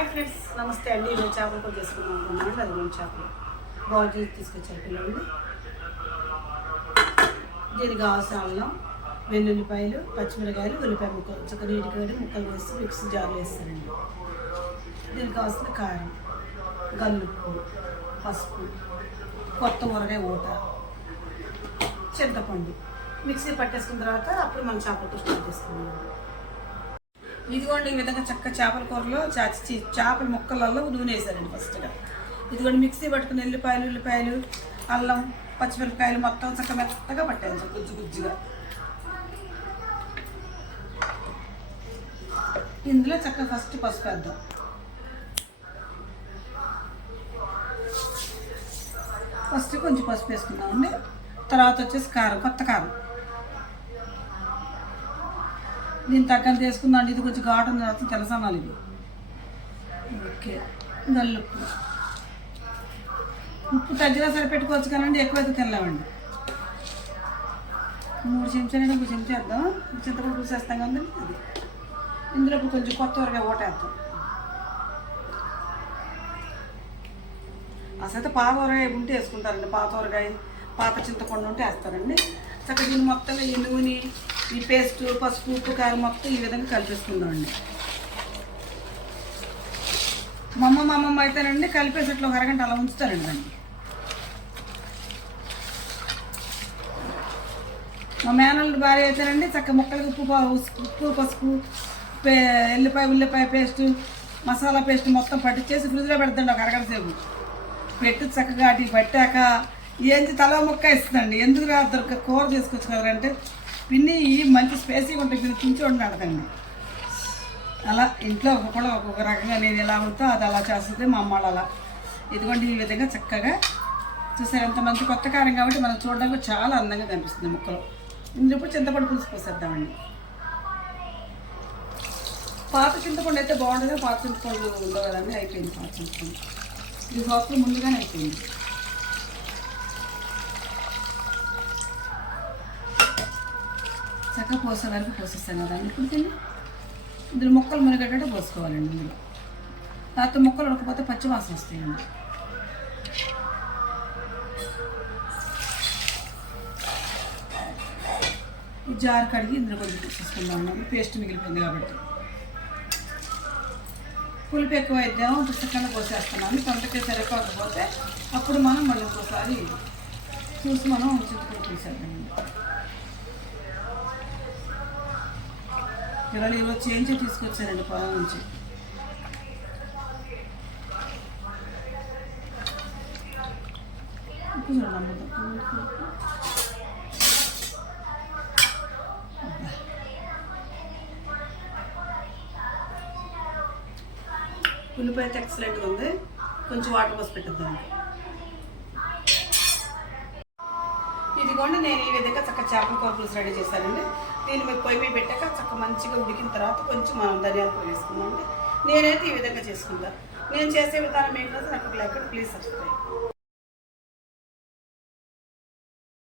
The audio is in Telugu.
హాయ్ ఫ్రెండ్స్ నమస్తే అండి. ఈరోజు చేపలు కూర చేసుకుందాం అనుకున్నాను. అది రెండు చేపలు. బాగు తీసుకొచ్చారు పిల్లలు. దీనికి అవసరం అల్లం వెల్లుల్లిపాయలు పచ్చిమిరకాయలు ఉల్లిపాయ ముక్కలు. చక్క నీటికి వేడి ముక్కలు వేసి మిక్సీ జార్లో వేస్తారండి. దీనికి కావాల్సిన కారం గల్లుప్పు పసుపు కొత్త ఊరగాయ ఊట చింతపండు. మిక్సీ పట్టేసుకున్న తర్వాత అప్పుడు మనం చేపలతో స్టార్ట్ చేసుకున్నాం ఇదిగోండి ఈ విధంగా చక్క చేపల కూరలో చాచి చేపల ముక్కలలో నూనె వేసారండి ఫస్ట్గా. ఇదిగోండి మిక్సీ పట్టుకుని ఎల్లిపాయలు ఉల్లిపాయలు అల్లం పచ్చిమిరపకాయలు మొత్తం చక్క మెత్తగా పట్టాను గుజ్జు గుజ్జుగా. ఇందులో చక్క ఫస్ట్ పసుపు వేద్దాం. ఫస్ట్ కొంచెం పసుపు వేసుకుందామండి. తర్వాత వచ్చేసి కారం కొత్త కారం. దీని తగ్గని తీసుకుందండి ఇది కొంచెం ఘాటు ఉంది అసలు తెలసనాలి ఇది ఓకే నల్లుప్పు ఉప్పు. తగ్గినా సరిపెట్టుకోవచ్చు కానండి ఎక్కువైతే తినలేమండి. మూడు చెంచాలు మూడు చెంచా వేద్దాం. చింతపండు చేస్తాం కదండి అది. ఇందులో ఇప్పుడు కొంచెం కొత్త వరగా ఓటేద్దాం అసలు పాత ఊరగాయ ఉంటే వేసుకుంటారండి పాత ఊరగాయ పాత చింతపండు ఉంటే వేస్తారండి. చక్కగా దీన్ని మొత్తంగా ఈ ఈ పేస్ట్ పసుపు ఉప్పు కారం మొత్తం ఈ విధంగా కలిపేసుకుందామండి మా అమ్మ మా అమ్మమ్మ అయితేనండి కలిపేసి ఇట్లా ఒక అరగంట అలా ఉంచుతారండి దాన్ని. మా మేనల్ని భార్య అయితేనండి చక్క ముక్కలకి ఉప్పు ఉప్పు పసుపు పే ఎల్లిపాయ ఉల్లిపాయ పేస్ట్ మసాలా పేస్ట్ మొత్తం పట్టించేసి ఫ్రిడ్జ్లో పెడతాండి ఒక అరగంట సేపు. పెట్టి చక్కగా అటు పట్టాక ఏంటి తల ముక్క ఇస్తుందండి ఎందుకు రా దొరక కూర చేసుకోవచ్చు కదంటే పిన్ని మంచి స్పేసీగా ఉంటుంది మీరు తుంచోండి అడగండి అలా ఇంట్లో ఒక్కొక్కడు ఒక్కొక్క రకంగా నేను ఎలా ఉంటుందో అది అలా చేస్తుంది మా అమ్మ అలా. ఇదిగోండి ఈ విధంగా చక్కగా చూసారు ఎంత మంచి కొత్త కారం కాబట్టి మనం చూడడానికి చాలా అందంగా కనిపిస్తుంది ముక్కలు. ఇందులో ఇప్పుడు చింతపండు పులుసు పోసేద్దామండి. పాత చింతపండు అయితే బాగుండదు పాత చింతపండు ఉండవు కదండి అయిపోయింది పాత చింతపండు. ఇది హోటల్ ముందుగానే అయిపోయింది. పోసాక పోసే వరకు పోసేస్తాను కదండి ఇప్పుడు తిని? ఇందులో మొక్కలు మునిగేటట్టు పోసుకోవాలండి ఇందులో. తర్వాత మొక్కలు ఉడకపోతే పచ్చివాసన వస్తాయండి. ఈ జార్ కడిగి ఇందులో కొంచెం తీసేసుకుందాం పేస్ట్ మిగిలిపోయింది కాబట్టి. పులుపు ఎక్కువ అయిద్దాము పుస్తకంగా పోసేస్తున్నాను తొందరగా సరిపోకపోతే అప్పుడు మనం మళ్ళీ ఒకసారి చూసి మనం చింతపండు తీసేద్దాం ఇవాళ ఈరోజు చేంజ్ తీసుకొచ్చారండి పొలం నుంచి. ఉల్లిపాయ ఎక్సలెంట్గా ఉంది. కొంచెం వాటర్ పోసి పెట్టద్దాం. ఇదిగోండి నేను ఈ విధంగా చక్క చేపల కూర పులుసు రెడీ చేశానండి. దీన్ని మీరు పొయ్యి మీద పెట్టాక చక్క మంచిగా ఉడికిన తర్వాత కొంచెం మనం ధనియాల పొడి వేసుకుందామండి. నేనైతే ఈ విధంగా చేసుకుంటాను నేను చేసే విధానం ఏంటంటే నాకు లైక్ ప్లీజ్ సబ్స్క్రైబ్